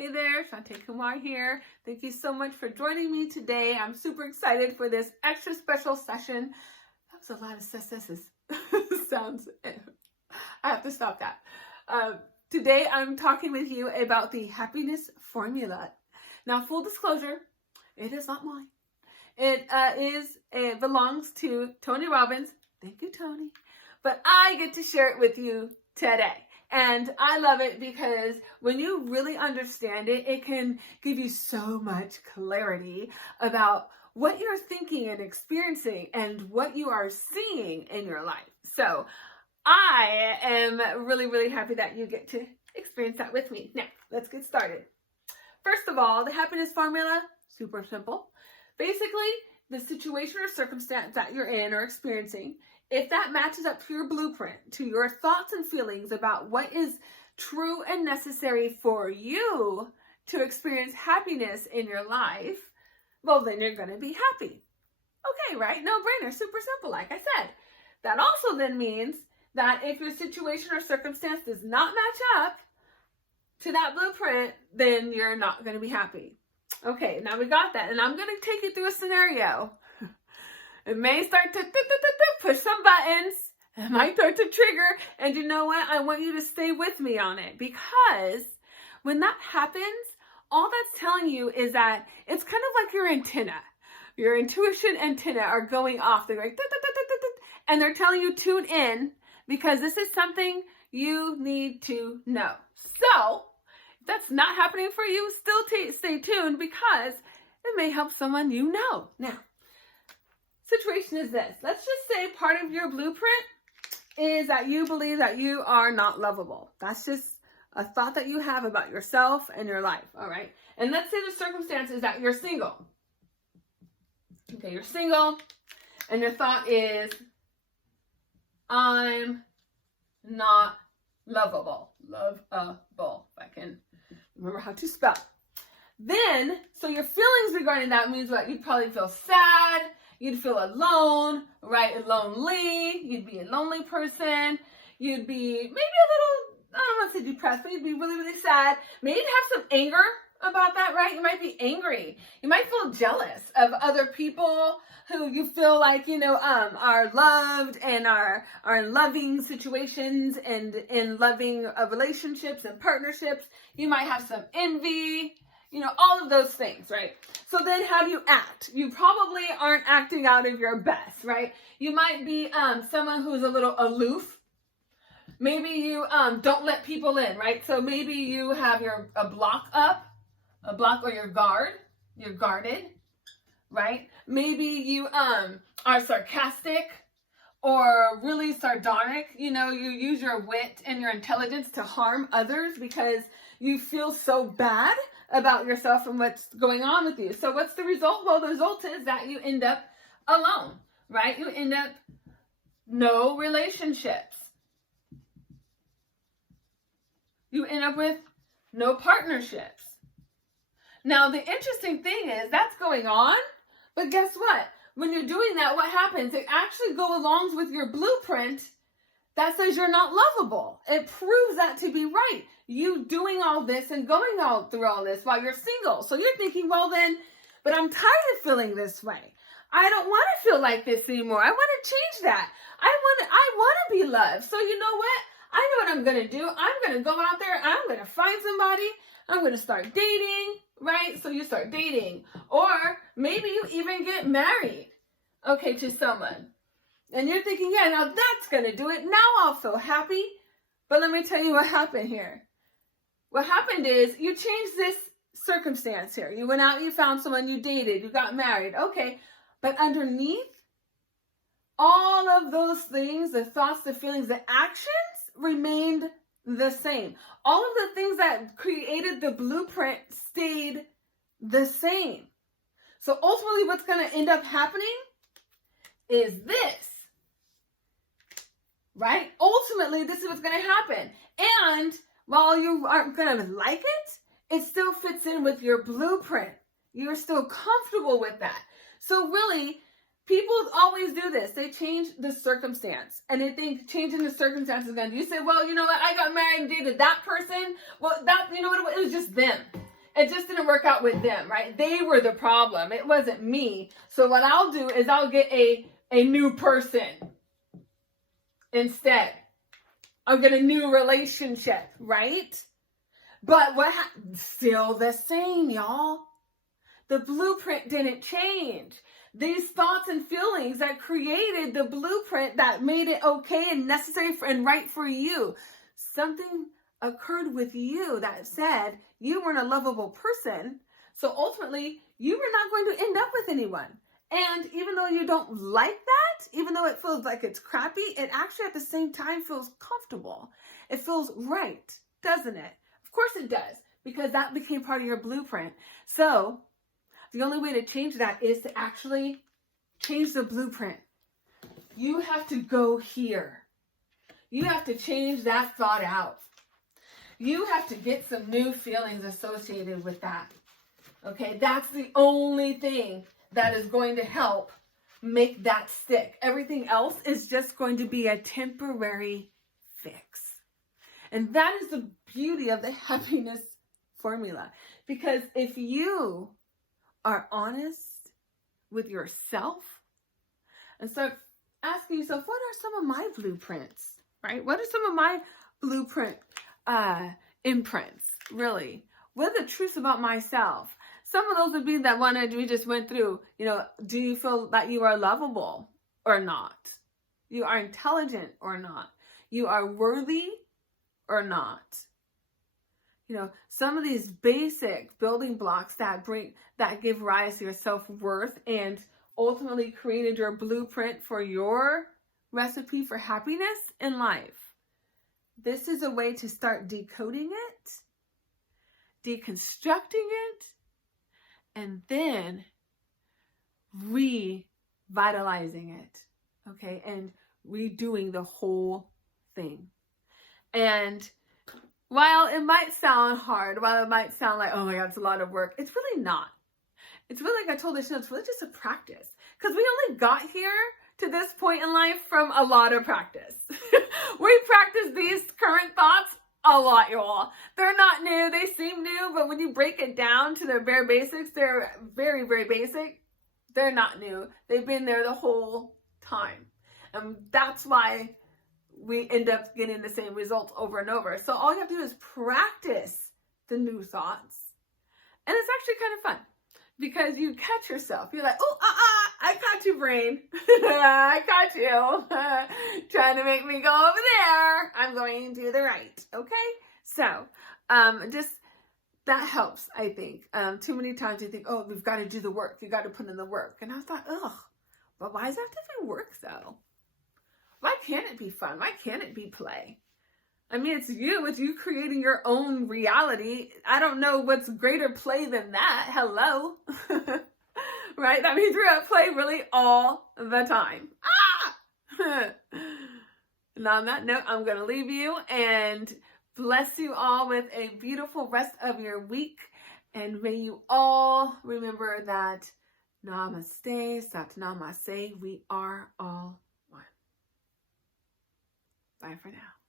Hey there, Shanté Kumar here. Thank you so much for joining me today. I'm super excited for this extra special session. That was a lot of sounds. I have to stop that. Today I'm talking with you about the happiness formula. Now, full disclosure, it is not mine. It belongs to Tony Robbins. Thank you, Tony. But I get to share it with you today. And I love it because when you really understand it, it can give you so much clarity about what you're thinking and experiencing and what you are seeing in your life. So I am really, really happy that you get to experience that with me. Now, let's get started. First of all, the happiness formula, super simple. Basically, the situation or circumstance that you're in or experiencing, if that matches up to your blueprint, to your thoughts and feelings about what is true and necessary for you to experience happiness in your life, well, then you're going to be happy. Okay, right? No brainer, super simple, like I said. That also then means that if your situation or circumstance does not match up to that blueprint, then you're not going to be happy. Okay, now we got that. And I'm going to take you through a scenario. It may start to push some buttons. It might start to trigger. And you know what? I want you to stay with me on it. Because when that happens, all that's telling you is that it's kind of like your antenna. Your intuition antenna are going off. They're like, and they're telling you tune in because this is something you need to know. So if that's not happening for you, still stay tuned because it may help someone you know. Now, situation is this. Let's just say part of your blueprint is that you believe that you are not lovable. That's just a thought that you have about yourself and your life, all right? And let's say the circumstance is that you're single. Okay, you're single, and your thought is, I'm not lovable. Lovable, if I can remember how to spell. Then, so your feelings regarding that means what? You'd probably feel sad. You'd feel alone, right? Lonely. You'd be a lonely person. You'd be maybe a little, I don't want to say depressed, but you'd be really, really sad. Maybe you'd have some anger about that, right? You might be angry. You might feel jealous of other people who you feel like, are loved and are in loving situations and in loving relationships and partnerships. You might have some envy. All of those things, right? So then how do you act? You probably aren't acting out of your best, right? You might be someone who's a little aloof. Maybe you don't let people in, right? So maybe you have a block or your guard. You're guarded, right? Maybe you are sarcastic or really sardonic. You use your wit and your intelligence to harm others because you feel so bad about yourself and what's going on with you. So what's the result? Well, the result is that you end up alone, right? You end up no relationships. You end up with no partnerships. Now, the interesting thing is that's going on, but guess what? When you're doing that, what happens? It actually goes along with your blueprint that says you're not lovable. It proves that to be right. You doing all this and going through all this while you're single. So you're thinking, well then, but I'm tired of feeling this way. I don't want to feel like this anymore. I want to change that. I want to be loved. So you know what? I know what I'm going to do. I'm going to go out there. I'm going to find somebody. I'm going to start dating, right? So you start dating. Or maybe you even get married, okay, to someone. And you're thinking, yeah, now that's going to do it. Now I'll feel happy. But let me tell you what happened here. What happened is you changed this circumstance here. You went out, you found someone, you dated, you got married. Okay. But underneath all of those things, the thoughts, the feelings, the actions remained the same. All of the things that created the blueprint stayed the same. So ultimately what's going to end up happening is this. Right? Ultimately, this is what's going to happen. And while you aren't going to like it still fits in with your blueprint. You're still comfortable with that. So really, people always do this. They change the circumstance. And they think changing the circumstance is going to, you say, well, you know what? I got married and dated that person. Well, that, you know what? It was just them. it just didn't work out with them, right? They were the problem. It wasn't me. So what I'll do is I'll get a new person instead. I'll get a new relationship, right? But still the same, y'all. The blueprint didn't change. These thoughts and feelings that created the blueprint that made it okay and necessary and right for you. Something occurred with you that said you weren't a lovable person. So ultimately, you were not going to end up with anyone. And even though you don't like that, even though it feels like it's crappy, it actually at the same time feels comfortable. It feels right, doesn't it? Of course it does, because that became part of your blueprint. So the only way to change that is to actually change the blueprint. You have to go here. You have to change that thought out. You have to get some new feelings associated with that. Okay, that's the only thing that is going to help make that stick. Everything else is just going to be a temporary fix. And that is the beauty of the happiness formula. Because if you are honest with yourself and start asking yourself, what are some of my blueprints, right? What are some of my blueprint imprints, really? What are the truths about myself? Some of those would be that one we just went through. You know, do you feel that you are lovable or not? You are intelligent or not? You are worthy or not? You know, some of these basic building blocks that give rise to your self-worth and ultimately created your blueprint for your recipe for happiness in life. This is a way to start decoding it, deconstructing it, and then revitalizing it, okay? And redoing the whole thing. And while it might sound hard, while it might sound like, oh my God, it's a lot of work, it's really not. It's really, like I told this, it's really just a practice. Because we only got here to this point in life from a lot of practice. We practice these current thoughts a lot, y'all. They're not new. They seem new, but when you break it down to their bare basics, they're very, very basic. They're not new. They've been there the whole time. And that's why we end up getting the same results over and over. So all you have to do is practice the new thoughts. And it's actually kind of fun because you catch yourself. You're like, oh, I caught you, brain. I caught you. Trying to make me go over there. I'm going to the right. Okay? So, just that helps, I think. Too many times you think, oh, we've got to do the work. You got to put in the work. And I thought, ugh, but why does that have to be work, though? Why can't it be fun? Why can't it be play? I mean, it's you creating your own reality. I don't know what's greater play than that. Hello. Right? That means we're going to play really all the time. And on that note, I'm going to leave you and bless you all with a beautiful rest of your week. And may you all remember that namaste, sat namaste, we are all one. Bye for now.